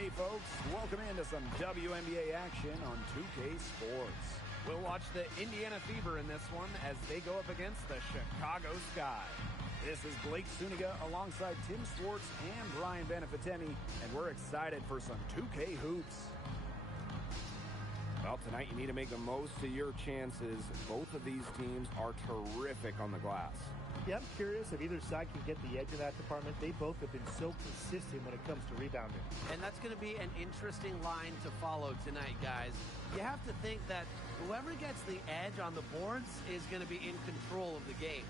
Hey folks, welcome into some WNBA action on 2K Sports. We'll watch the Indiana Fever in this one as they go up against the Chicago Sky. This is Blake Suniga alongside Tim Swartz and Brian Benefatemi, and we're excited for some 2K hoops. Well, tonight you need to make the most of your chances. Both of these teams are terrific on the glass. Yeah, I'm curious if either side can get the edge in that department. They both have been so consistent when it comes to rebounding. And that's going to be an interesting line to follow tonight, guys. You have to think that whoever gets the edge on the boards is going to be in control of the game.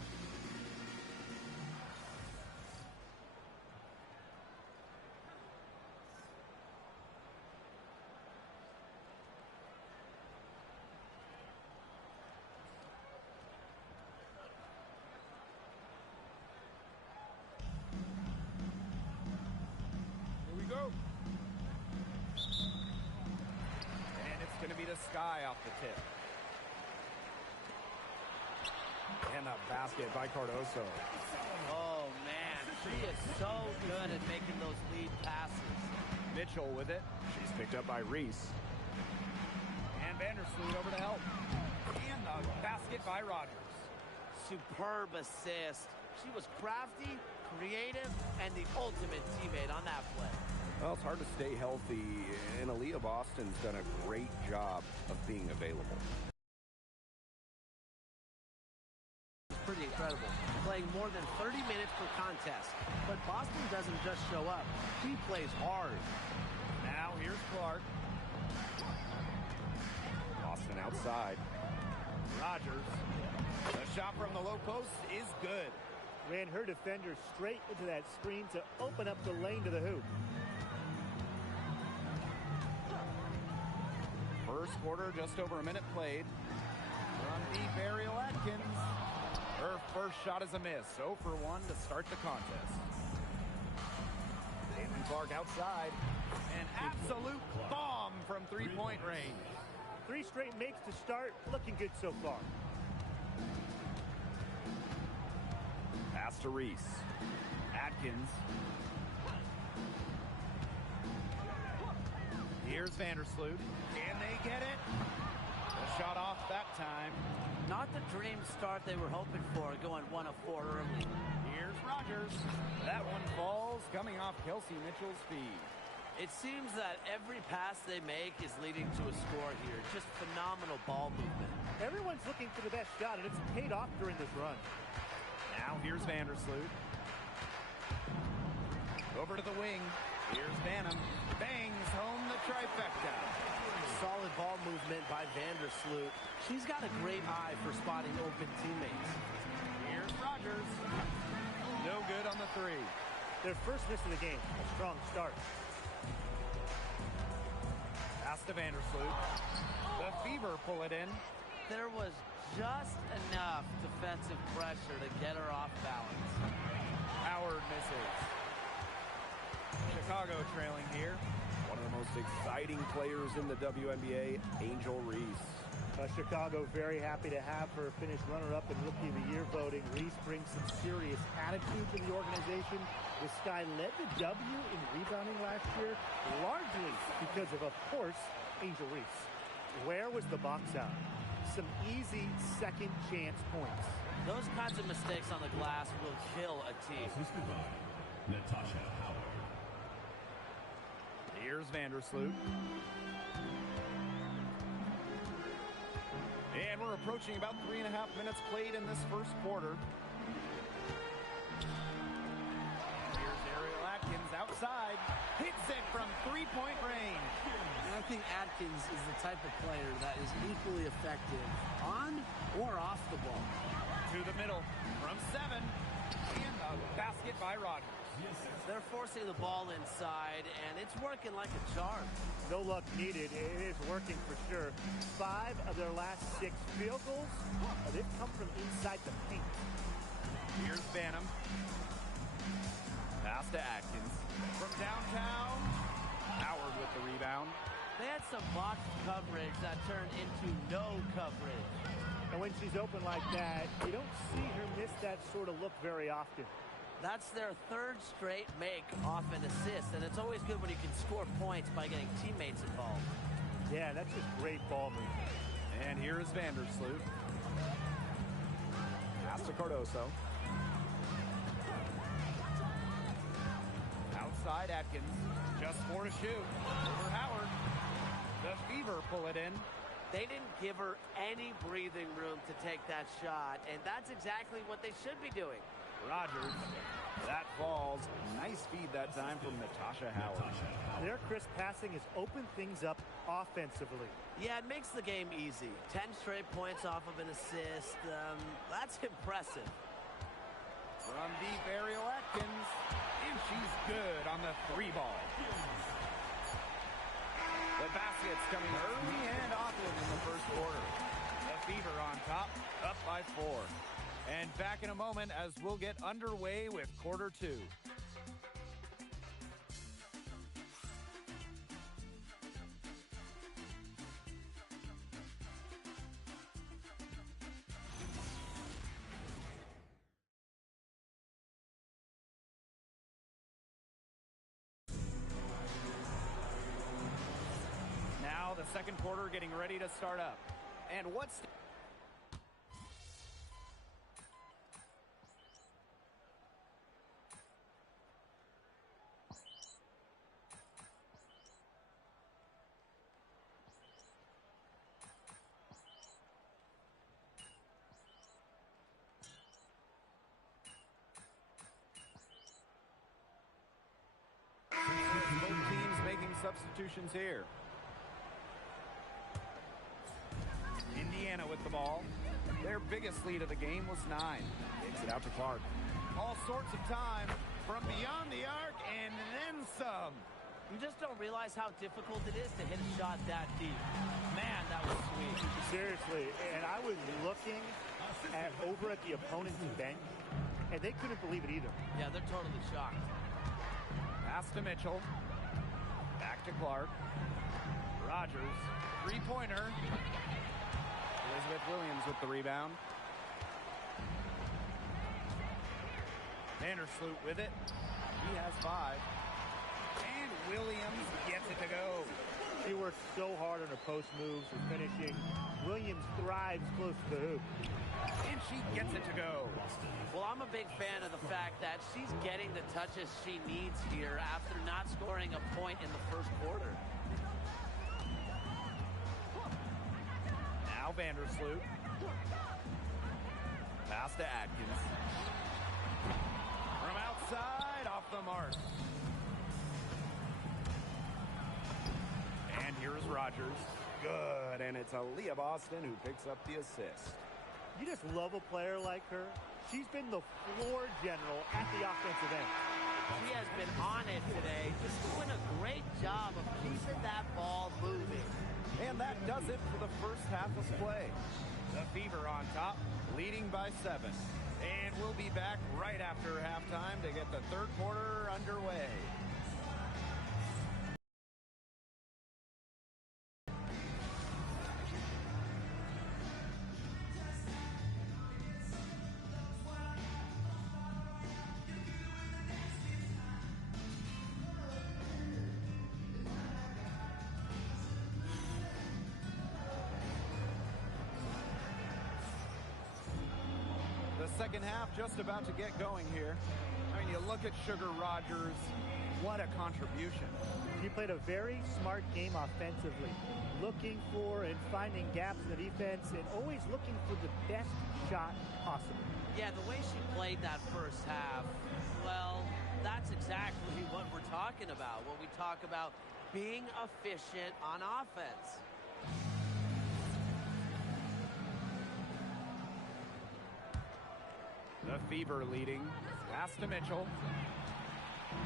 Sky off the tip. And a basket by Cardoso. Oh, man. She is so good at making those lead passes. Mitchell with it. She's picked up by Reese. And Vandersloot over to help. And the basket by Rogers. Superb assist. She was crafty, creative, and the ultimate teammate on that play. Well, it's hard to stay healthy, and Aaliyah Boston's done a great job of being available. It's pretty incredible, playing more than 30 minutes per contest. But Boston doesn't just show up, he plays hard. Now here's Clark. Boston outside. Rogers. The shot from the low post is good. Ran her defender straight into that screen to open up the lane to the hoop. First quarter, just over a minute played. From the Ariel Atkins. Her first shot is a miss. 0 for 1 to start the contest. Caitlin Clark outside. An absolute bomb from three-point range. 3 straight makes to start. Looking good so far. Pass to Reese. Atkins. Here's Vandersloot. Can they get it? The shot off that time. Not the dream start they were hoping for, going 1 of 4 early. Here's Rogers. That one falls, coming off Kelsey Mitchell's feed. It seems that every pass they make is leading to a score here. Just phenomenal ball movement. Everyone's looking for the best shot, and it's paid off during this run. Now here's Vandersloot. Over to the wing. Here's Banham. Bangs home the trifecta. Solid ball movement by Vandersloot. She's got a great eye for spotting open teammates. Here's Rogers. No good on the 3. Their first miss of the game. A strong start. Pass to Vandersloot. The Fever pull it in. There was just enough defensive pressure to get her off balance. Howard misses. Chicago trailing here. One of the most exciting players in the WNBA, Angel Reese. Chicago very happy to have her finish runner-up in Rookie of the Year voting. Reese brings some serious attitude to the organization. The Sky led the W in rebounding last year, largely because of course, Angel Reese. Where was the box out? Some easy second chance points. Those kinds of mistakes on the glass will kill a team. Natasha Howard. Here's Vandersloot. And we're approaching about 3.5 minutes played in this first quarter. Here's Ariel Atkins outside. Hits it from three-point range. And I think Atkins is the type of player that is equally effective on or off the ball. To the middle from 7. And a basket by Rogers. They're forcing the ball inside, and it's working like a charm. No luck needed. It is working for sure. 5 of their last 6 field goals, they've come from inside the paint. Here's Banham. Pass to Atkins. From downtown, Howard with the rebound. They had some box coverage that turned into no coverage. And when she's open like that, you don't see her miss that sort of look very often. That's their third straight make off an assist, and it's always good when you can score points by getting teammates involved. Yeah, that's just great ball movement. And here is Vandersloot. Pass to Cardoso. Outside Atkins. Just 4 to shoot. Over Howard. The Fever pull it in. They didn't give her any breathing room to take that shot, and that's exactly what they should be doing. Rogers. That falls. Nice feed that time from Natasha Howard. Their crisp passing has opened things up offensively. Yeah, it makes the game easy. 10 straight points off of an assist. That's impressive. From deep, Ariel Atkins. And she's good on the 3-ball. The basket's coming early and often in the first quarter. The Fever on top, up by 4. And back in a moment as we'll get underway with quarter 2. Now the second quarter getting ready to start up. And what's... Both teams making substitutions here. Indiana with the ball. Their biggest lead of the game was 9. Takes it out to Clark. All sorts of time from beyond the arc and then some. You just don't realize how difficult it is to hit a shot that deep. Man, that was sweet. Seriously, and I was looking over at the opponent's bench, and they couldn't believe it either. Yeah, they're totally shocked. Pass to Mitchell. Back to Clark. Rogers. 3-pointer. Elizabeth Williams with the rebound. Vandersloot with it. He has 5. And Williams gets it to go. She works so hard on her post moves and finishing. Williams thrives close to the hoop. And she gets it to go. Well, I'm a big fan of the fact that she's getting the touches she needs here after not scoring a point in the first quarter. Now Vandersloot. Pass to Atkins. From outside, off the mark. And here's Rogers. Good, and it's Aaliyah Boston who picks up the assist. You just love a player like her. She's been the floor general at the offensive end. She has been on it today, just doing a great job of keeping that ball moving. And that does it for the first half of play. The Fever on top, leading by 7. And we'll be back right after halftime to get the third quarter underway. Second half just about to get going here. I mean, you look at Sugar Rogers, what a contribution. She played a very smart game offensively, looking for and finding gaps in the defense and always looking for the best shot possible. Yeah, the way she played that first half, well, that's exactly what we're talking about when we talk about being efficient on offense. The Fever leading. Pass to Mitchell.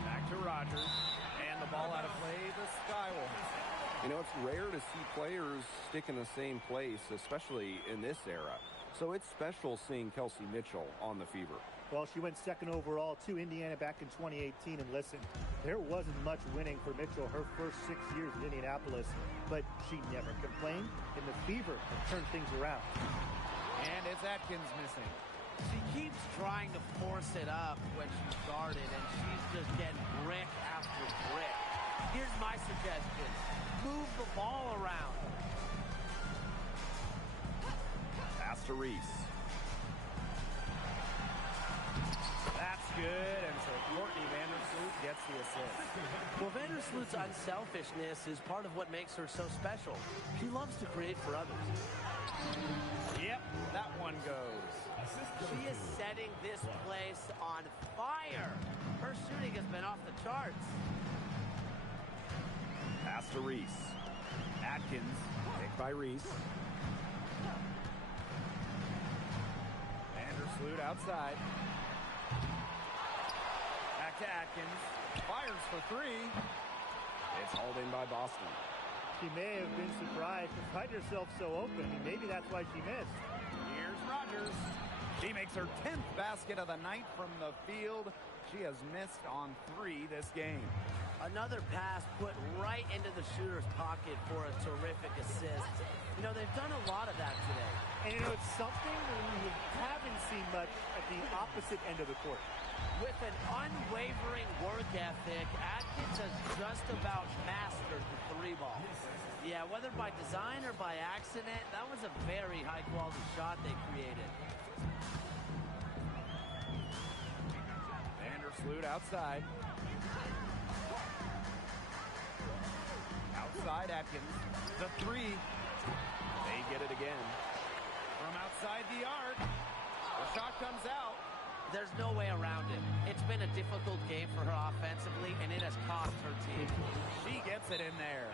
Back to Rogers. And the ball out of play, the Skywolves. You know, it's rare to see players stick in the same place, especially in this era. So it's special seeing Kelsey Mitchell on the Fever. Well, she went second overall to Indiana back in 2018, and listen, there wasn't much winning for Mitchell her first 6 years in Indianapolis, but she never complained, and the Fever have turned things around. And it's Atkins missing. She keeps trying to force it up when she's guarded, and she's just getting brick after brick. Here's my suggestion. Move the ball around. Pass to Reese. That's good, and so Courtney Vandersloot gets the assist. Well, Vandersloot's unselfishness is part of what makes her so special. She loves to create for others. Yep, that one goes. She is setting this place on fire. Her shooting has been off the charts. Pass to Reese. Atkins, picked by Reese. Vandersloot outside. Back to Atkins. Fires for three. It's hauled in by Boston. She may have been surprised to find herself so open. I mean, maybe that's why she missed. Here's Rogers. She makes her 10th basket of the night from the field. She has missed on 3 this game. Another pass put right into the shooter's pocket for a terrific assist. You know, they've done a lot of that today. And you know, it's something we haven't seen much at the opposite end of the court. With an unwavering work ethic, Atkins has just about mastered the 3-ball. Yeah, whether by design or by accident, that was a very high-quality shot they created. Vandersloot outside. Outside Atkins. The 3. They get it again. From outside the arc. The shot comes out. There's no way around it. It's been a difficult game for her offensively, and it has cost her team. She gets it in there.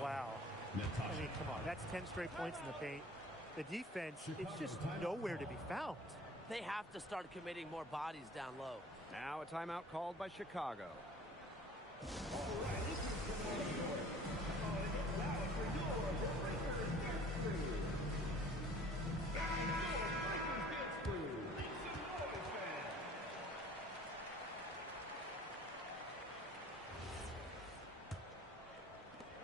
Wow. I mean, come on. That's 10 straight points in the paint. The defense, it's just nowhere to be found. They have to start committing more bodies down low. Now a timeout called by Chicago.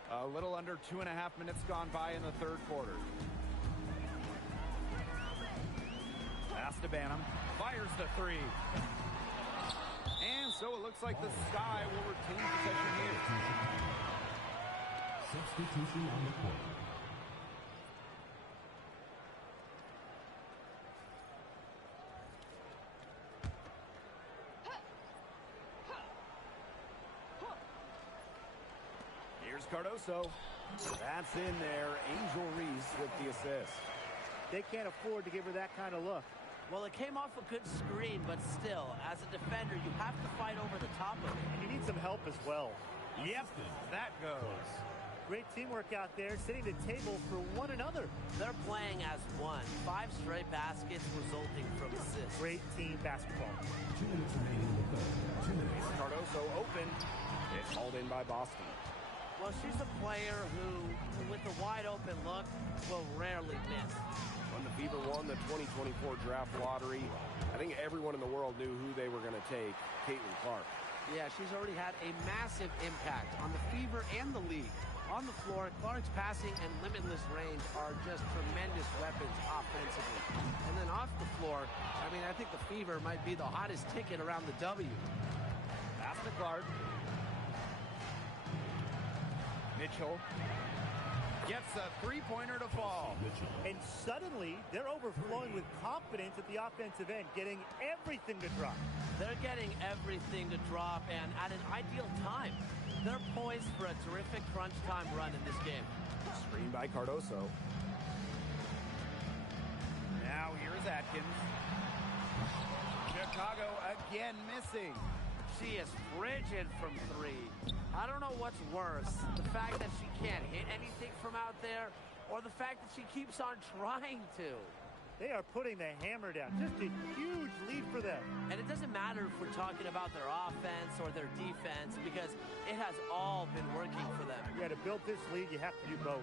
A little under 2.5 minutes gone by in the third quarter. Pass to Banham. Fires the 3. And so it looks like the Sky will retain possession here. Substitution on the court. Here's Cardoso. That's in there. Angel Reese with the assist. They can't afford to give her that kind of look. Well, it came off a good screen, but still, as a defender, you have to fight over the top of it. And you need some help as well. Yep, that goes. Great teamwork out there, setting the table for one another. They're playing as one. 5 straight baskets resulting from assists. Great team basketball. 2 minutes remaining in the third. 2 minutes. Cardoso open. It's hauled in by Boston. Well, she's a player who, with a wide-open look, will rarely miss. When the Fever won the 2024 draft lottery, I think everyone in the world knew who they were going to take, Caitlin Clark. Yeah, she's already had a massive impact on the Fever and the league. On the floor, Clark's passing and limitless range are just tremendous weapons offensively. And then off the floor, I mean, I think the Fever might be the hottest ticket around the W. Pass to Clark. Mitchell gets a 3-pointer to fall. And suddenly, they're overflowing with confidence at the offensive end, getting everything to drop. They're getting everything to drop, and at an ideal time. They're poised for a terrific crunch time run in this game. Screen by Cardoso. Now here's Atkins. Chicago again missing. She is frigid from 3. I don't know what's worse, the fact that she can't hit anything from out there, or the fact that she keeps on trying to. They are putting the hammer down. Just a huge lead for them. And it doesn't matter if we're talking about their offense or their defense, because it has all been working for them. Yeah, to build this lead, you have to do both.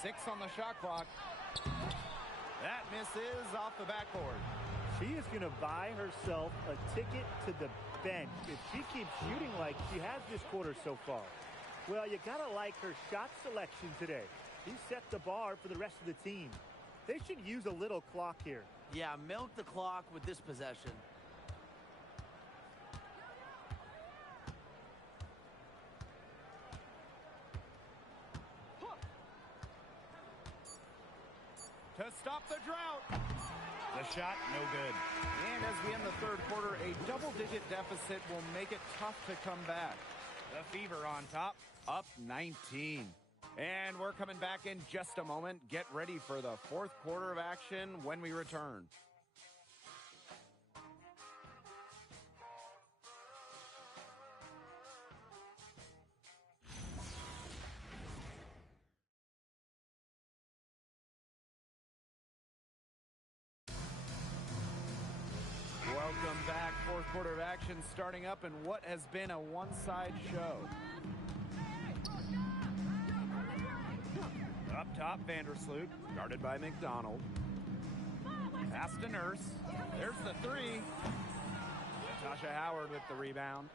6 on the shot clock. That misses off the backboard. She is going to buy herself a ticket to the bench if she keeps shooting like she has this quarter so far. Well, you got to like her shot selection today. He set the bar for the rest of the team. They should use a little clock here. Yeah, milk the clock with this possession. To stop the drought. The shot, no good. And as we end the third quarter, a double-digit deficit will make it tough to come back. The Fever on top, up 19. And we're coming back in just a moment. Get ready for the fourth quarter of action when we return. Welcome back. Fourth quarter of action starting up in what has been a one-side show. Up top, Vandersloot, guarded by McDonald. Pass to Nurse. There's the three. Natasha Howard with the rebound.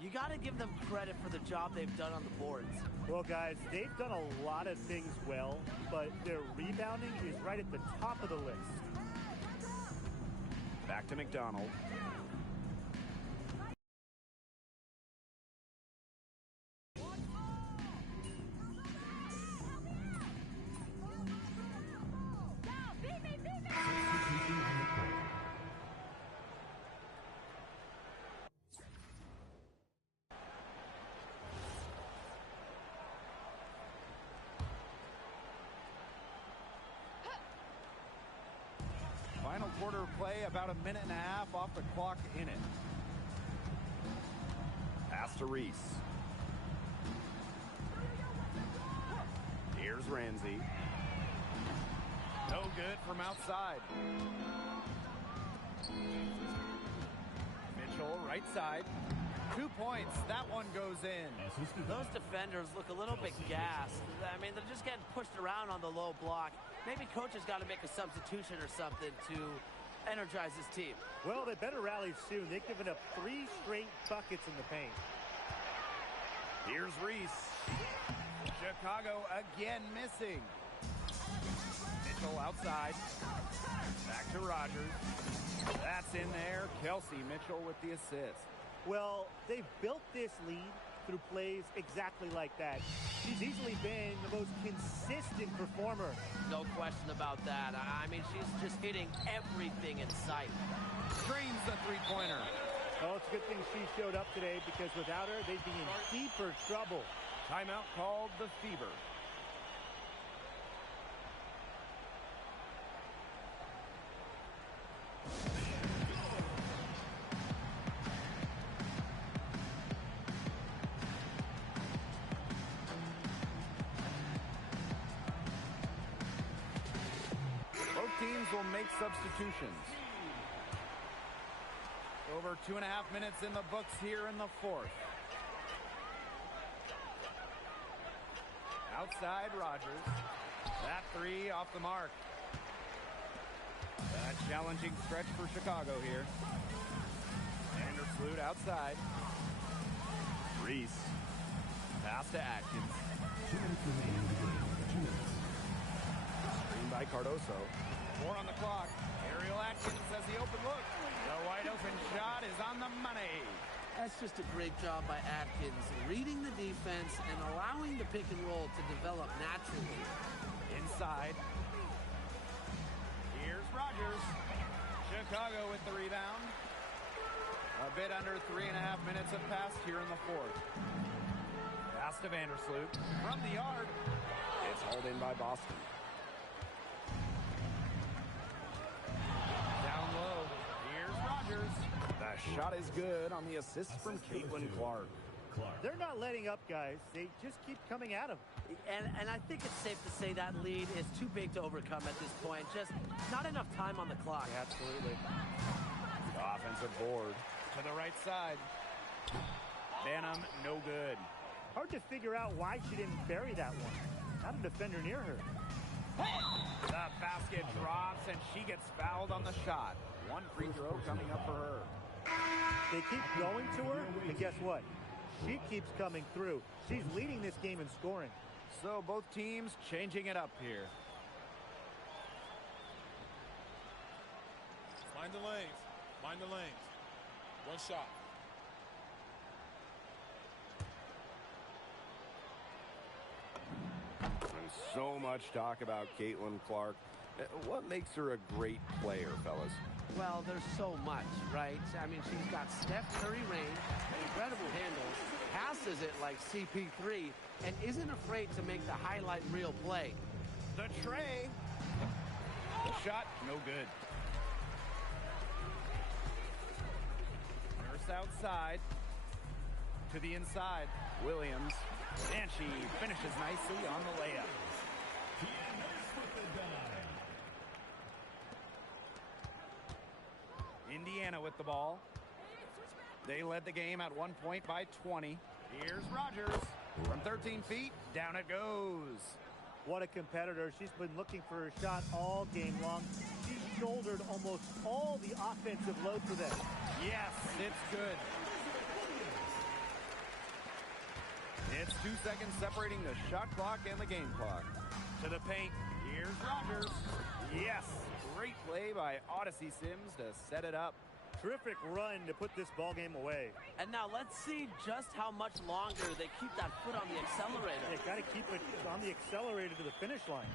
You got to give them credit for the job they've done on the boards. Well, guys, they've done a lot of things well, but their rebounding is right at the top of the list. Back to McDonald. Final quarter play, about a minute and a half off the clock in it. Pass to Reese. Here's Ramsey. No good from outside. Mitchell, right side. 2 points. That one goes in. Those defenders look a little bit gassed. I mean, they're just getting pushed around on the low block. Maybe coach has got to make a substitution or something to energize his team. Well, they better rally soon. They've given up 3 straight buckets in the paint. Here's Reese. Chicago again missing. Mitchell outside. Back to Rogers. That's in there. Kelsey Mitchell with the assist. Well, they've built this lead through plays exactly like that. She's easily been the most consistent performer. No question about that. I mean, she's just hitting everything in sight. Drains the three-pointer. Well, it's a good thing she showed up today because without her, they'd be in deeper trouble. Timeout called the Fever. Teams will make substitutions. Over 2.5 minutes in the books here in the fourth. Outside Rogers. That three off the mark. A challenging stretch for Chicago here. Vandersloot outside. Reese. Pass to Atkins. 2 minutes remaining in the game. 2 minutes. Screen by Cardoso. 4 on the clock. Ariel Atkins has the open look. The wide open shot is on the money. That's just a great job by Atkins, reading the defense and allowing the pick and roll to develop naturally. Inside. Here's Rogers. Chicago with the rebound. A bit under 3.5 minutes have passed here in the fourth. Pass to Vandersloot. From the yard. It's hauled in by Boston. Down low. Here's Rogers. The shot is good on the assist from Caitlin Clark. They're not letting up, guys. They just keep coming at them. And I think it's safe to say that lead is too big to overcome at this point. Just not enough time on the clock. Absolutely. Offensive board to the right side. Banham, no good. Hard to figure out why she didn't bury that one. Not a defender near her. The basket drops, and she gets fouled on the shot. One free throw coming up for her. They keep going to her, and guess what? She keeps coming through. She's leading this game in scoring. So both teams changing it up here. Mind the lanes. Mind the lanes. One shot. And so much talk about Caitlin Clark. What makes her a great player, fellas? Well, there's so much, right? I mean, she's got Steph Curry range, incredible handles, passes it like CP3, and isn't afraid to make the highlight reel play. The tray. The shot, no good. Nurse outside. To the inside. Williams. And she finishes nicely on the layup. Indiana with the ball. They led the game at 1 point by 20. Here's Rogers. From 13 feet, down it goes. What a competitor. She's been looking for a shot all game long. She's shouldered almost all the offensive load for them. Yes, it's good. It's 2 seconds separating the shot clock and the game clock. To the paint. Here's Rogers. Yes. Great play by Odyssey Sims to set it up. Terrific run to put this ball game away. And now let's see just how much longer they keep that foot on the accelerator. They got to keep it on the accelerator to the finish line.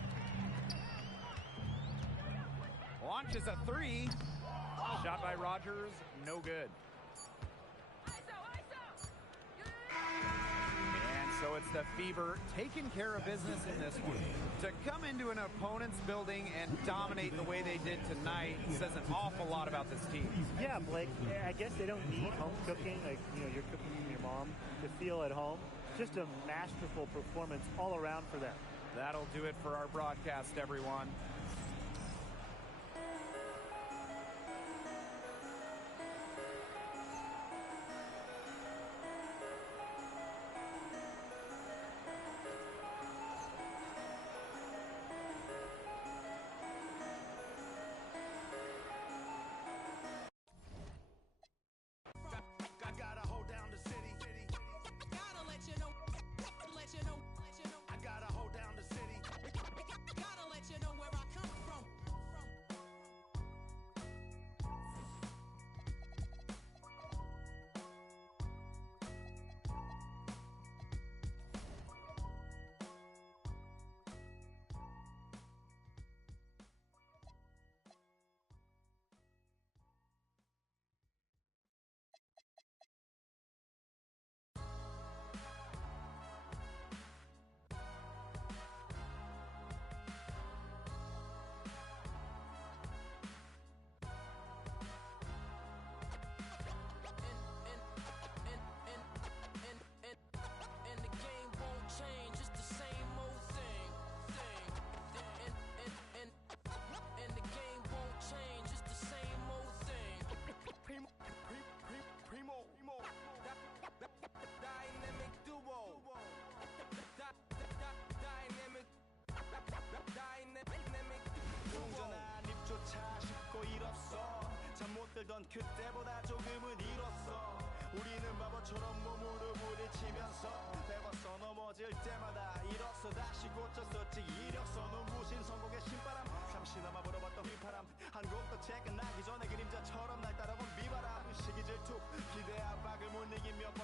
Launches a three. Shot by Rogers. No good. So it's the Fever taking care of business in this one. To come into an opponent's building and dominate the way they did tonight says an awful lot about this team. Yeah, Blake, I guess they don't need home cooking, like, you're cooking from your mom, to feel at home. Just a masterful performance all around for them. That'll do it for our broadcast, everyone. 들던 그때보다 조금은 잃었어. 우리는 바보처럼 몸으로 부딪히면서 배웠어. 넘어질 때마다 일었어. 다시 고쳤었지 이력서. 눈부신 성공의 신바람. 잠시나마 불어봤던 휘파람. 한 곡도 채 끝나기 전에 그림자처럼 날 따라온 비바람. 시기 질투 기대 압박을 못 이긴 몇 번.